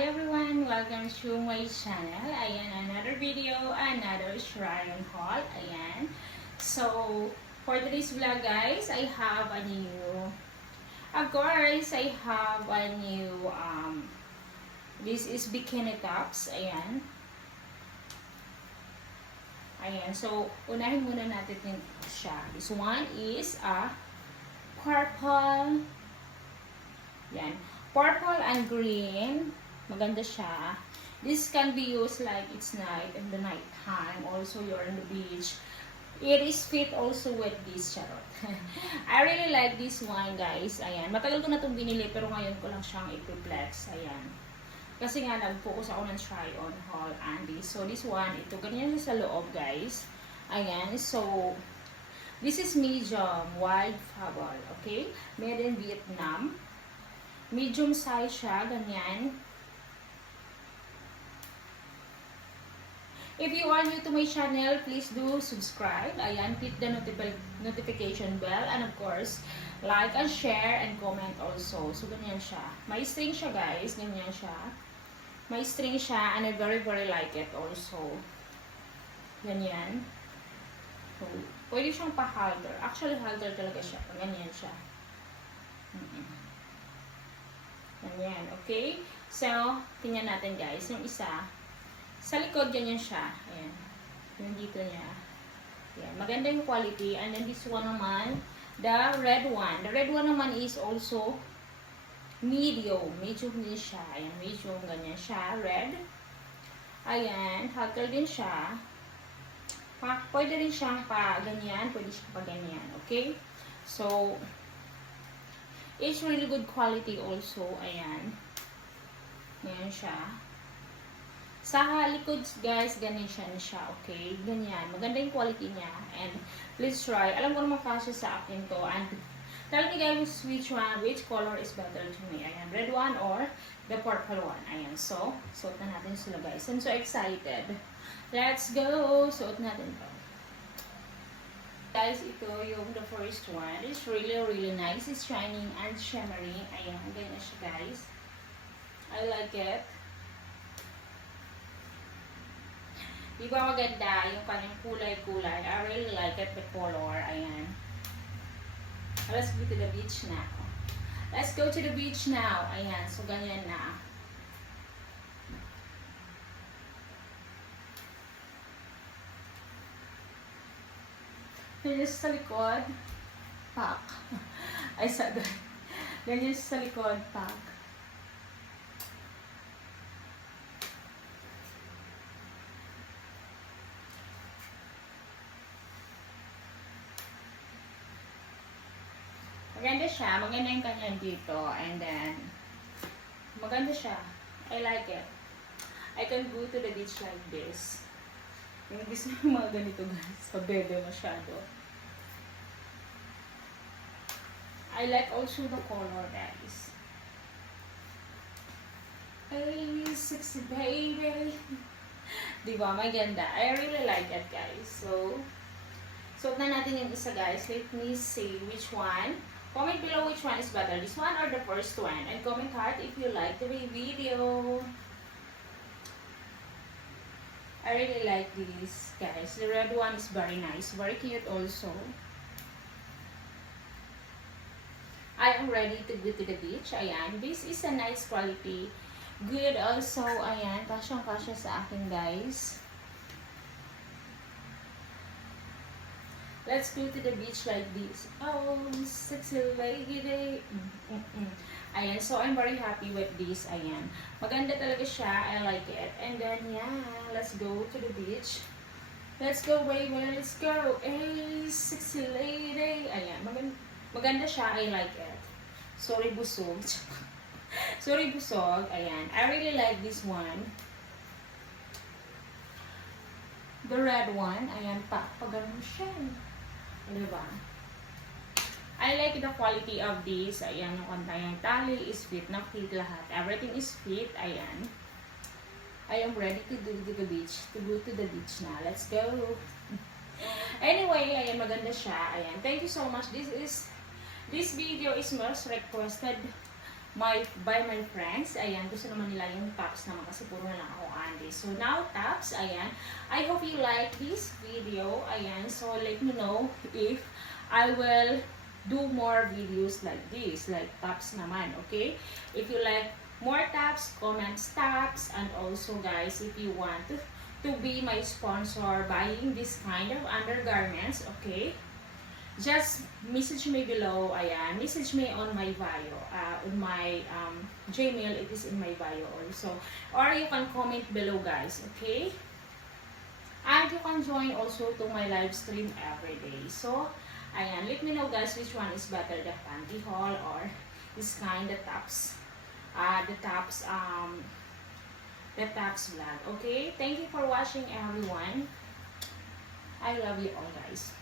Hi everyone! Welcome to my channel. Ayan, another video, another shrine haul. Ayan. So, for today's vlog guys, I have a new, of course, I have a new, this is bikini tops. Ayan. Ayan. So, unahin muna natin siya. This one is a purple. Yan. Purple and green. Maganda siya. This can be used like it's night in the night time. Also, you're on the beach. It is fit also with this charot. I really like this one, guys. Ayan. Matagal ko na itong binili, pero ngayon ko lang siyang i-flex. Ayan. Kasi nga, nag-focus ako ng try-on haul and this. So, this one, ito, ganyan siya sa loob, guys. Ayan. So, this is medium wide fabric. Okay? Made in Vietnam. Medium size siya, ganyan. If you are new to my channel, please do subscribe. Ayan, hit the notification bell. And of course, like and share and comment also. So, ganyan siya. May string siya, guys. Ganyan siya. May string siya and I very like it also. Ganyan. So, pwede siyang pa-halter. Actually, halter talaga siya. Ganyan siya. Ganyan, okay? So, tingnan natin guys. Yung isa, sa likod ganyan siya. Ayan. Yung dito niya. Ayan. Maganda yung quality. And then this one naman, the red one. The red one naman is also medium. Medium din siya. Ayan, medium ganyan siya. Red. Ayan. Halter din siya. Pwede rin siyang pa ganyan. Pwede siyang pa ganyan. Okay? So, it's really good quality also. Ayan. Ganyan siya. Sa likod, guys, ganyan siya. Okay? Ganyan. Maganda yung quality niya. And please try. Alam ko naman kasi sa akin to. And tell me guys which one, which color is better to me. Ayan. Red one or the purple one. Ayan. So, suot na natin sila guys. I'm so excited. Let's go! Suot natin to. Guys, ito yung the first one. It's really nice. It's shining and shimmering. Ayan, ganyan siya guys. I like it. Diba maganda yung kanyang kulay-kulay. I really like it, the color. Ayan. Let's go to the beach now. Let's go to the beach now. Ayan, so ganyan na. Ganyan sa likod, pack. Ay, sabi. Ganyan sa likod, pack. Maganda siya. Maganda yung kanyang dito. And then, maganda siya. I like it. I can go to the beach like this. Yung gusto yung mga ganito guys, pabebe masyado. I like also the color guys. Hey, sexy baby. Diba, maganda. I really like it guys. So, suot na natin yung isa guys. Let me see which one. Comment below which one is better. This one or the first one. And comment heart if you like the video. I really like this, guys. The red one is very nice. Very cute also. I am ready to go to the beach. Ayan. This is a nice quality. Good also. Ayan. Kasyang-kasya sa akin, guys. Let's go to the beach like this. Oh, sexy lady. Ayan, so I'm very happy with this. Ayan. Maganda talaga siya. I like it. And then, yeah, let's go to the beach. Let's go, baby. Let's go. Hey, sexy lady. Ayan, maganda siya. I like it. Sorry, busog. Sorry, busog. Ayan. I really like this one. The red one. Ayan, pagano siya. Diba? I like the quality of this. Ayan, yung kantayang tali is fit na fit lahat. Everything is fit. Ayan. I am ready to go to the beach. To go to the beach na. Let's go. Anyway, ayan, maganda siya. Ayan. Thank you so much. This video is most requested by my friends. Ayan, gusto naman nila yung tops naman kasi puro na lang ako Andy. So now tops, ayan. I hope you like this video. Ayan, so let me know if I will do more videos like this, like tops naman, okay? If you like more tops, comments tops, and also guys, if you want to be my sponsor buying this kind of undergarments, okay? Just message me below, ayan, message me on my bio, on my Gmail, it is in my bio also, or you can comment below guys, okay? And you can join also to my live stream every day. So, ayan, let me know guys which one is better, the panty haul or this kind of tops, the tops vlog, okay? Thank you for watching everyone. I love you all guys.